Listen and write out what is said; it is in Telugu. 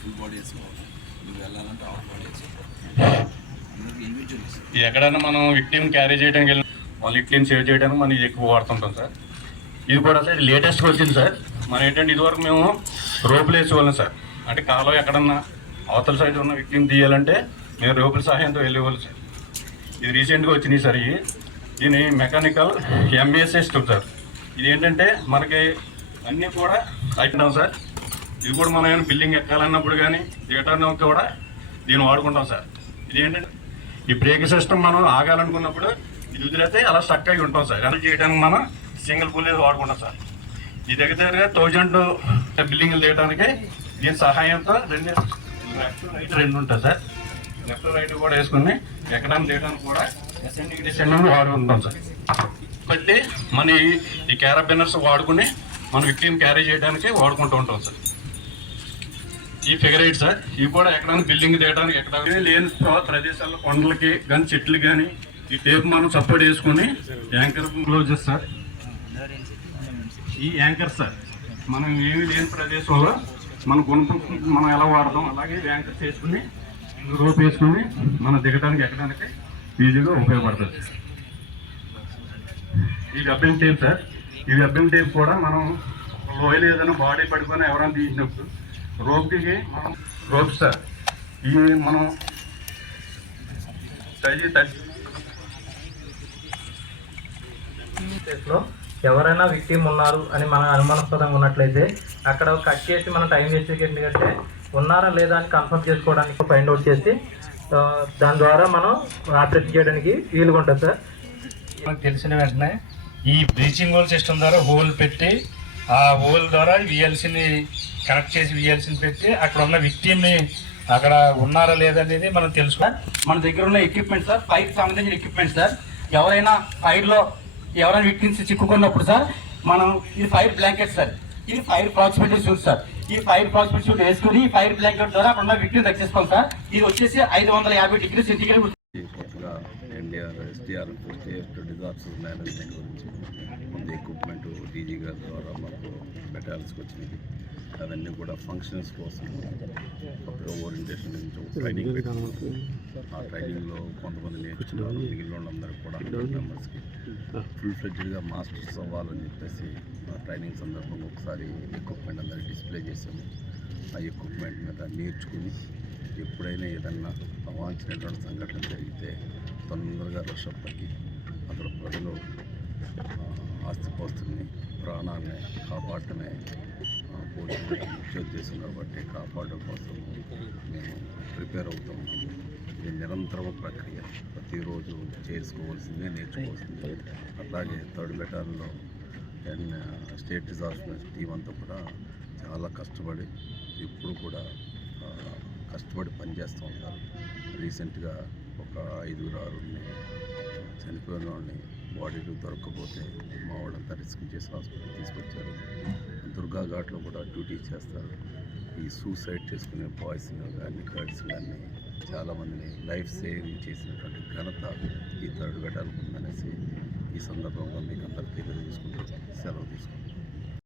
ఫుల్ బాడీ వేసుకోవాలి నువ్వు వెళ్ళాలంటే హాఫ్ బాడీ వేసుకోవాలి ఎక్కడైనా మనం విక్టిమ్ క్యారీ చేయడానికి వెళ్ళిన వాళ్ళు విక్టిమ్ సేవ్ చేయడానికి మనం ఇది ఎక్కువ వాడుతుంటాం సార్. ఇది కూడా సార్ లేటెస్ట్గా వచ్చింది సార్. మనం ఏంటంటే ఇదివరకు మేము రోపులు వేసేవాళ్ళం సార్. అంటే కాలం ఎక్కడన్నా అవతల సైడ్ ఉన్న విక్టిమ్ తీయాలంటే మేము రోపుల సహాయంతో వెళ్ళేవాళ్ళం సార్. ఇది రీసెంట్గా వచ్చినాయి సార్ ఇవి. దీని మెకానికల్ ఎంబీఎస్ సిస్టమ్ సార్. ఇది ఏంటంటే మనకి అన్నీ కూడా అయిపోయినాం సార్. ఇది కూడా మనం ఏమైనా బిల్డింగ్ ఎక్కాలన్నప్పుడు కానీ దిగటానికి కూడా దీన్ని వాడుకుంటాం సార్. ఇది ఏంటంటే ఈ బ్రేక్ సిస్టమ్ మనం ఆగాలనుకున్నప్పుడు ఇది వదిలేతే అలా స్టక్ అయి ఉంటాం సార్. అలా చేయడానికి మనం సింగిల్ పుల్ వాడుకుంటాం సార్. ఈ దగ్గర దగ్గర థౌజండ్ బిల్డింగ్లు తీయడానికి దీని సహాయంతో రెండు లెఫ్ట్ రైట్ రెండు ఉంటాయి సార్. లెఫ్ట్ రైట్ కూడా వేసుకుని ఎక్కడానికి తీయడానికి కూడా ఎస్ఎండి డిసెండింగ్ వాడుకుంటాం సార్. బట్టి మన ఈ- ఈ క్యారబినర్స్ వాడుకుని మనం విక్టిమ్ క్యారీ చేయడానికి వాడుకుంటూ ఉంటాం సార్. ఈ ఫిగర్ ఎయిట్ సార్ ఇవి కూడా ఎక్కడైనా బిల్డింగ్ తీయడానికి ఎక్కడ లేని ప్ర- ప్రదేశాల్లో కొండలకి కానీ చెట్లు కానీ ఈ టేప్ మనం సపోర్ట్ చేసుకుని యాంకర్ క్లోజెస్ సార్ ఈ యాంకర్ సార్ మనం ఏమి లేని ప్రదేశంలో మన గుణపం మనం ఎలా వాడదాం అలాగే యాంకర్ చేసుకుని రోప్ వేసుకుని మనం దిగడానికి ఎక్కడానికి ఈజీగా ఉపయోగపడుతుంది. ఈ డబ్బింగ్ టేప్ సార్ ఈ డబ్బింగ్ టేప్ కూడా మనం లోయలు ఏదైనా బాడీ పడుకొని ఎవరైనా తీసినప్పుడు రోప్కి మనం రోప్ సార్ ఇవి మనం టచ్ కేసులో ఎవరైనా విక్టిమ్ ఉన్నారు అని మన అనుమానాస్పదంగా ఉన్నట్లయితే అక్కడ కట్ చేసి మనం టైం వేస్ట్ ఎందుకంటే ఉన్నారా లేదా అని కన్ఫర్మ్ చేసుకోవడానికి ఫైండ్ అవుట్ చేసి ఆ, దాని ద్వారా మనం ఆపరేషన్ చేయడానికి వీలుగా ఉంటుంది సార్. మనకు తెలిసిన వెంటనే ఈ బ్లీచింగ్ హోల్ సిస్టమ్ ద్వారా హోల్ పెట్టి ఆ హోల్ ద్వారా విఎల్సీని కనెక్ట్ చేసి విఎల్సీని పెట్టి అక్కడ ఉన్న విక్టిమ్ని అక్కడ ఉన్నారా లేదా అనేది మనం తెలుసుకోవాలి మన దగ్గర ఉన్న ఎక్విప్మెంట్ సార్ పైకి సంబంధించిన ఎక్విప్మెంట్ సార్. ఎవరైనా ఫైర్లో ఎవరైనా విక్టిమ్స్ చిక్కుకున్నప్పుడు సార్ మనం ఇది ఫైర్ బ్లాంకెట్ సార్ ఇది ఫైర్ ప్రాక్సిమిటీ షూట్ సార్ ఈ ఫైర్ ప్రాక్సిమిటీ షూట్ వేసుకుని ఈ ఫైర్ బ్లాంకెట్ ద్వారా అక్కడ ఉన్న విక్టిమ్ రక్షిస్తాం సార్. ఇది వచ్చేసి ఐదు వందల యాభై డిగ్రీ సెంటిగ్రేడ్ కొత్తగా NDR STR state disaster management గురించి ముందు ఎక్విప్మెంట్ డీజీ గారి ద్వారా మాకు పెట్టాల్సి వచ్చింది అవన్నీ కూడా ఫంక్షన్స్ కోసం కొత్తగా ఓరియంటేషన్ నుంచి ట్రైనింగ్ ఆ ట్రైనింగ్లో కొంతమంది నేర్చుకున్నారు. మిగిలిన వాళ్ళందరూ కూడా హండ్రెడ్ మెంబర్స్కి ఫుల్ ఫ్లెడ్జ్డ్గా మాస్టర్స్ అవ్వాలని చెప్పేసి ఆ ట్రైనింగ్ సందర్భంగా ఒకసారి ఎక్విప్మెంట్ అందరికి డిస్ప్లే చేసాము ఆ ఎక్విప్మెంట్ మీద నేర్చుకుని ఎప్పుడైనా ఏదన్నా అవాంఛనటువంటి సంఘటన జరిగితే తొందరగా రక్షపట్టి అక్కడ ప్రజలు ఆ, ఆస్తిపాస్తుల్ని ప్రాణాన్ని కాపాడటమే పోలీసులు పోలీసుల ఉద్దేశం కాబట్టి కాపాడడం కోసం మేము ప్రిపేర్ అవుతూ ఉన్నాము. ఇది నిరంతరం ప్రక్రియ. ప్రతిరోజు చేసుకోవాల్సిందే నేర్చుకోవాల్సిందే. అట్లాగే థర్డ్ బెటాల్లో అండ్ స్టేట్ డిజాస్టర్ టీం అంతా కూడా చాలా కష్టపడి ఇప్పుడు కూడా కష్టపడి పనిచేస్తూ ఉంటారు. రీసెంట్గా ఒక ఐదుగురు ఆరుగురిని చనిపోయిన వాళ్ళని బాడీలు దొరకకపోతే మా వాళ్ళంతా రిస్క్ చేసి హాస్పిటల్ తీసుకొచ్చారు. దుర్గా ఘాట్లో కూడా డ్యూటీ చేస్తారు. ఈ సూసైడ్ చేసుకునే బాయ్స్ కానీ గర్ల్స్ కానీ చాలామందిని లైఫ్ సేవింగ్ చేసినటువంటి ఘనత ఈ థర్డ్ బెటాలకు ఉందనేసి ఈ సందర్భంగా మీకు అందరికీ తెలియజేసుకుంటూ సెలవు తీసుకుంటాం